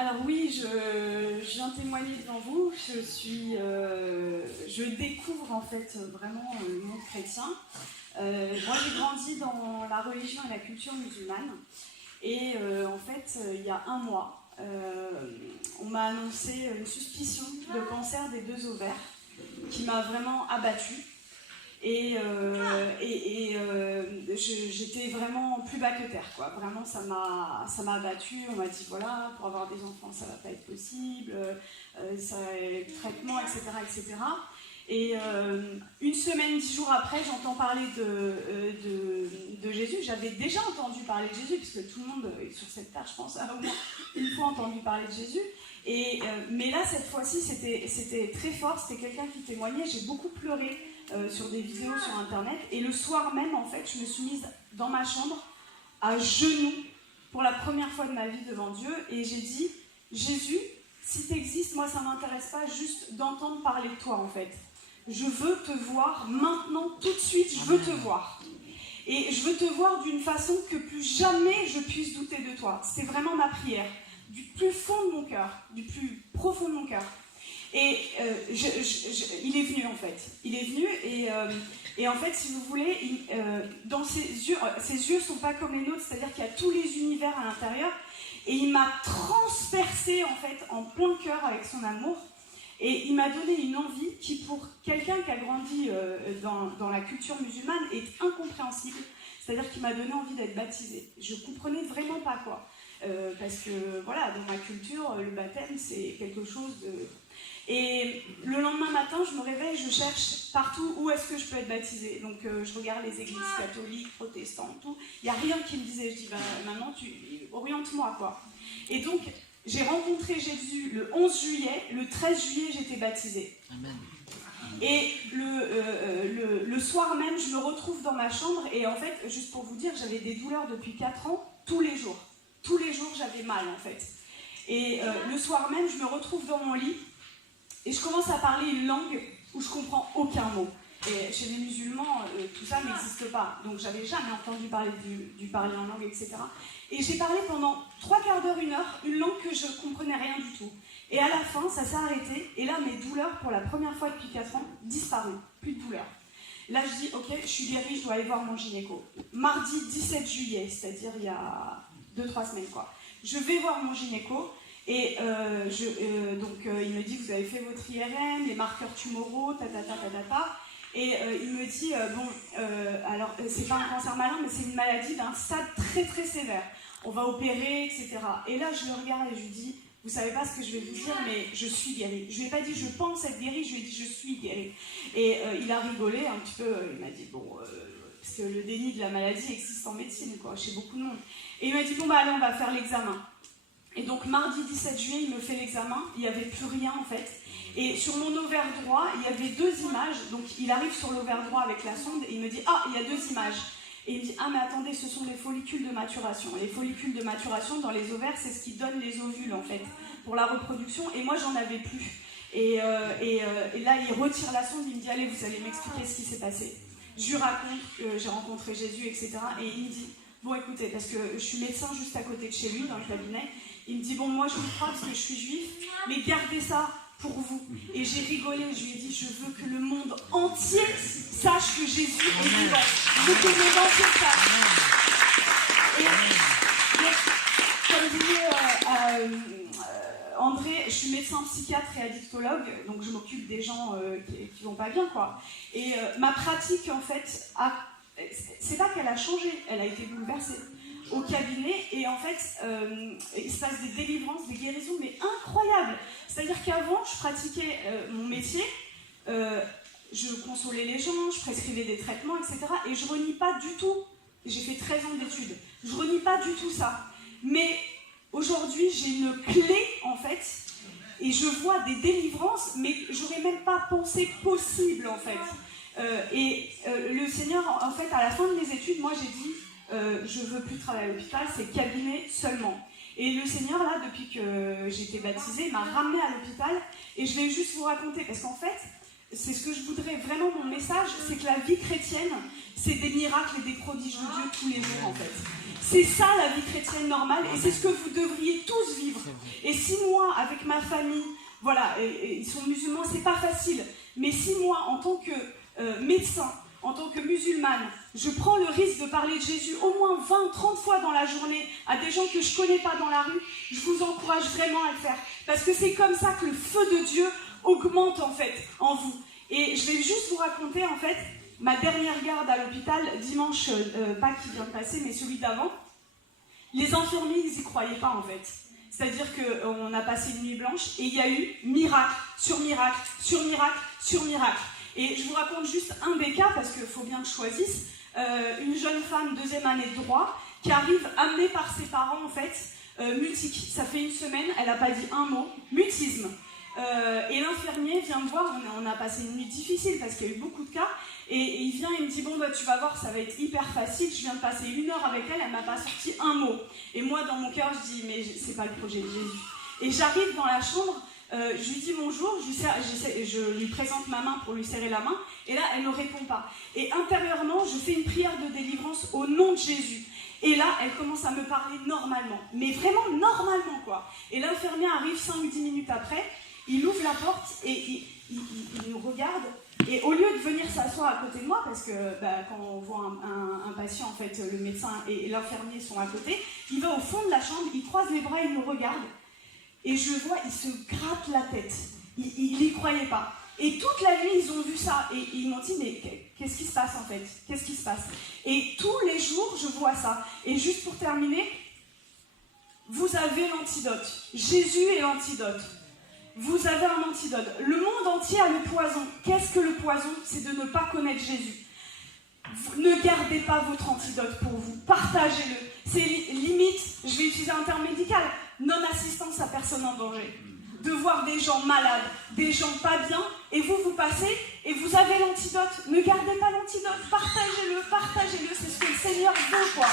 Alors oui, je viens témoigner devant vous. Je découvre en fait vraiment le monde chrétien. Moi, j'ai grandi dans la religion et la culture musulmane. Et en fait, il y a un mois, on m'a annoncé une suspicion de cancer des 2 ovaires qui m'a vraiment abattue. Et j'étais vraiment plus bas que terre, quoi. Vraiment, ça m'a abattue. On m'a dit, voilà, pour avoir des enfants, ça va pas être possible, traitement, etc., etc. Et une semaine, 10 jours après, j'entends parler de Jésus. J'avais déjà entendu parler de Jésus, puisque tout le monde sur cette terre, je pense, a au moins une fois entendu parler de Jésus. Mais là, cette fois-ci, c'était très fort. C'était quelqu'un qui témoignait. J'ai beaucoup pleuré sur des vidéos sur Internet. Et le soir même, en fait, je me suis mise dans ma chambre, à genoux, pour la première fois de ma vie devant Dieu. Et j'ai dit, Jésus, si tu existes, moi, ça ne m'intéresse pas juste d'entendre parler de toi, en fait. Je veux te voir maintenant, tout de suite, je veux te voir. Et je veux te voir d'une façon que plus jamais je puisse douter de toi. C'est vraiment ma prière, du plus fond de mon cœur, du plus profond de mon cœur. Et il est venu en fait. Il est venu et en fait, si vous voulez, dans ses yeux ne sont pas comme les nôtres, c'est-à-dire qu'il y a tous les univers à l'intérieur. Et il m'a transpercé en fait en plein cœur avec son amour. Et il m'a donné une envie qui, pour quelqu'un qui a grandi dans la culture musulmane, est incompréhensible. C'est-à-dire qu'il m'a donné envie d'être baptisée. Je ne comprenais vraiment pas quoi. Parce que, voilà, dans ma culture, le baptême, c'est quelque chose de... Et le lendemain matin, je me réveille, je cherche partout où est-ce que je peux être baptisée. Donc, je regarde les églises catholiques, protestantes, tout. Il n'y a rien qui me disait. Je dis, maintenant, oriente-moi, quoi. Et donc... J'ai rencontré Jésus le 11 juillet, le 13 juillet, j'étais baptisée. Amen. Et le soir même, je me retrouve dans ma chambre et en fait, juste pour vous dire, j'avais des douleurs depuis 4 ans, tous les jours. Tous les jours, j'avais mal en fait. Et le soir même, je me retrouve dans mon lit et je commence à parler une langue où je comprends aucun mot. Et chez les musulmans, tout ça n'existe pas. Donc, j'avais jamais entendu parler du parler en langue, etc. Et j'ai parlé pendant 3/4 d'heure, 1 heure, une langue que je ne comprenais rien du tout. Et à la fin, ça s'est arrêté. Et là, mes douleurs, pour la première fois depuis 4 ans, disparues. Plus de douleurs. Là, je dis, ok, je suis guérie, je dois aller voir mon gynéco. Mardi 17 juillet, c'est-à-dire il y a 2-3 semaines, quoi. Je vais voir mon gynéco. Et il me dit, vous avez fait votre IRM, les marqueurs tumoraux, Et il me dit, alors c'est pas un cancer malin, mais c'est une maladie d'un stade très très sévère. On va opérer, etc. Et là, je le regarde et je lui dis, vous savez pas ce que je vais vous dire, mais je suis guérie. Je lui ai pas dit, je pense être guérie, je lui ai dit, je suis guérie. Et il a rigolé un petit peu, il m'a dit, parce que le déni de la maladie existe en médecine, quoi, chez beaucoup de monde. Et il m'a dit, allez, on va faire l'examen. Et donc, mardi 17 juillet, il me fait l'examen, il n'y avait plus rien en fait. Et sur mon ovaire droit, il y avait 2 images. Donc, il arrive sur l'ovaire droit avec la sonde et il me dit, ah, il y a 2 images. Et il me dit, ah, mais attendez, ce sont les follicules de maturation. Les follicules de maturation dans les ovaires, c'est ce qui donne les ovules en fait, pour la reproduction. Et moi, j'en avais plus. Et là, il retire la sonde, il me dit, allez, vous allez m'expliquer ce qui s'est passé. Je lui raconte que j'ai rencontré Jésus, etc. Et il me dit, bon, écoutez, parce que je suis médecin juste à côté de chez lui, dans le cabinet. Il me dit, bon, moi, je vous crois parce que je suis juif, mais gardez ça pour vous. Et j'ai rigolé, je lui ai dit, je veux que le monde entier sache que Jésus est vivant. Je veux que le monde entier sache. Et comme disait André, je suis médecin psychiatre et addictologue, donc je m'occupe des gens qui vont pas bien, quoi. Et ma pratique, en fait, c'est pas qu'elle a changé, elle a été bouleversée au cabinet, et en fait, il se passe des délivrances, des guérisons, mais incroyables. C'est-à-dire qu'avant, je pratiquais mon métier, je consolais les gens, je prescrivais des traitements, etc. Et je renie pas du tout, j'ai fait 13 ans d'études, je renie pas du tout ça. Mais aujourd'hui, j'ai une clé, en fait, et je vois des délivrances, mais j'aurais même pas pensé possible, en fait. Le Seigneur, en fait, à la fin de mes études, moi, j'ai dit, je veux plus travailler à l'hôpital, c'est cabinet seulement. Et le Seigneur, là, depuis que j'ai été baptisée, m'a ramenée à l'hôpital. Et je vais juste vous raconter, parce qu'en fait, c'est ce que je voudrais vraiment, mon message, c'est que la vie chrétienne, c'est des miracles et des prodiges de Dieu tous les jours en fait. C'est ça la vie chrétienne normale et c'est ce que vous devriez tous vivre. Et si moi, avec ma famille, voilà, et ils sont musulmans, c'est pas facile, mais si moi, en tant que médecin, en tant que musulmane, je prends le risque de parler de Jésus au moins 20, 30 fois dans la journée à des gens que je connais pas dans la rue, je vous encourage vraiment à le faire. Parce que c'est comme ça que le feu de Dieu augmente en fait en vous. Et je vais juste vous raconter en fait ma dernière garde à l'hôpital, dimanche, pas qui vient de passer, mais celui d'avant. Les infirmiers, ils n'y croyaient pas en fait. C'est-à-dire qu'on a passé une nuit blanche et il y a eu miracle sur miracle, sur miracle, sur miracle. Et je vous raconte juste un des cas, parce qu'il faut bien que je choisisse, une jeune femme, 2e année de droit, qui arrive amenée par ses parents, en fait, mutique. Ça fait une semaine, elle n'a pas dit un mot, mutisme. Et l'infirmier vient me voir, on a passé une nuit difficile, parce qu'il y a eu beaucoup de cas, et il vient, il me dit, bon, bah, tu vas voir, ça va être hyper facile, je viens de passer 1 heure avec elle, elle m'a pas sorti un mot. Et moi, dans mon cœur, je dis, mais c'est pas le projet de Jésus. Et j'arrive dans la chambre, je lui dis bonjour, je lui présente ma main pour lui serrer la main, et là, elle ne répond pas. Et intérieurement, je fais une prière de délivrance au nom de Jésus. Et là, elle commence à me parler normalement, mais vraiment normalement, quoi. Et l'infirmier arrive 5-10 minutes après, il ouvre la porte et il nous regarde, et au lieu de venir s'asseoir à côté de moi, parce que quand on voit un patient, en fait, le médecin et l'infirmier sont à côté, il va au fond de la chambre, il croise les bras, il nous regarde. Et je vois, il se gratte la tête. Il n'y croyait pas. Et toute la nuit, ils ont vu ça. Et ils m'ont dit, mais qu'est-ce qui se passe en fait? Qu'est-ce qui se passe? Et tous les jours, je vois ça. Et juste pour terminer, vous avez l'antidote. Jésus est l'antidote. Vous avez un antidote. Le monde entier a le poison. Qu'est-ce que le poison? C'est de ne pas connaître Jésus. Ne gardez pas votre antidote pour vous. Partagez-le. C'est limite, je vais utiliser un terme médical, non-assistance à personne en danger. De voir des gens malades, des gens pas bien, et vous passez, et vous avez l'antidote. Ne gardez pas l'antidote, partagez-le, c'est ce que le Seigneur veut, quoi.